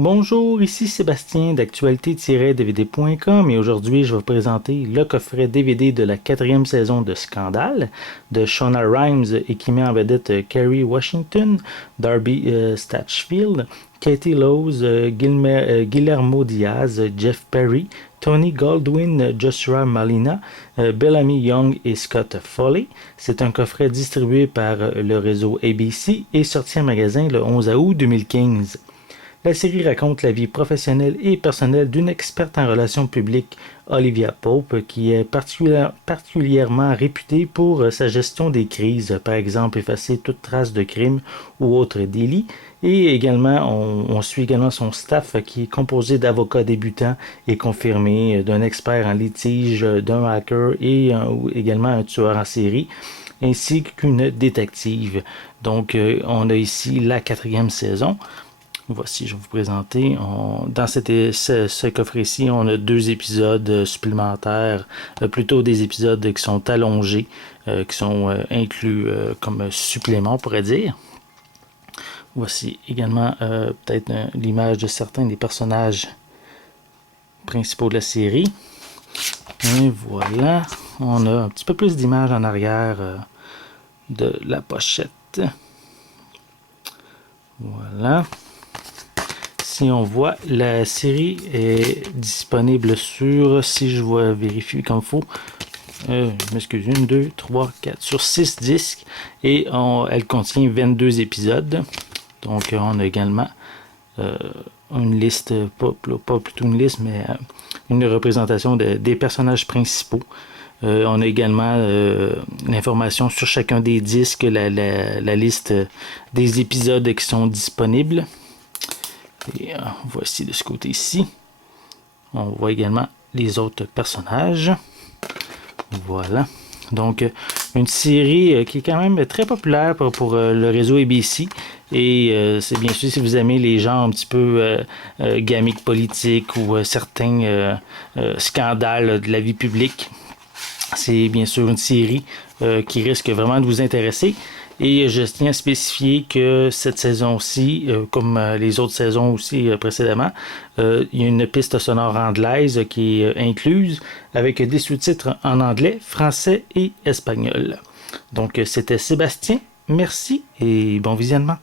Bonjour, ici Sébastien d'actualité-dvd.com et aujourd'hui je vais vous présenter le coffret DVD de la quatrième saison de Scandale de Shonda Rhimes et qui met en vedette Kerry Washington, Darby Statchfield, Katie Lowes, Guillermo Diaz, Jeff Perry, Tony Goldwyn, Joshua Malina, Bellamy Young et Scott Foley. C'est un coffret distribué par le réseau ABC et sorti en magasin le 11 août 2015. La série raconte la vie professionnelle et personnelle d'une experte en relations publiques, Olivia Pope, qui est particulièrement réputée pour sa gestion des crises, par exemple effacer toute trace de crime ou autre délit. Et également, on suit également son staff qui est composé d'avocats débutants et confirmés, d'un expert en litige, d'un hacker et également un tueur en série, ainsi qu'une détective. Donc, on a ici la quatrième saison. Voici, je vais vous présenter. Dans ce coffret-ci, on a 2 épisodes supplémentaires, plutôt des épisodes qui sont allongés, qui sont inclus comme supplément, on pourrait dire. Voici également peut-être l'image de certains des personnages principaux de la série. Et voilà, on a un petit peu plus d'images en arrière de la pochette. Voilà. Si on voit, la série est disponible sur, si je vois vérifier comme il faut, je m'excuse, 1, 2, 3, 4, sur 6 disques et elle contient 22 épisodes. Donc on a également une liste, pas plutôt une liste, mais une représentation des personnages principaux. On a également l'information sur chacun des disques, la liste des épisodes qui sont disponibles. Et voici de ce côté-ci. On voit également les autres personnages. Voilà. Donc, une série qui est quand même très populaire pour le réseau ABC. Et c'est bien sûr si vous aimez les genres un petit peu gamiques politiques ou certains scandales de la vie publique. C'est bien sûr une série qui risque vraiment de vous intéresser. Et je tiens à spécifier que cette saison-ci, comme les autres saisons aussi précédemment, il y a une piste sonore anglaise qui est incluse avec des sous-titres en anglais, français et espagnol. Donc c'était Sébastien, merci et bon visionnement.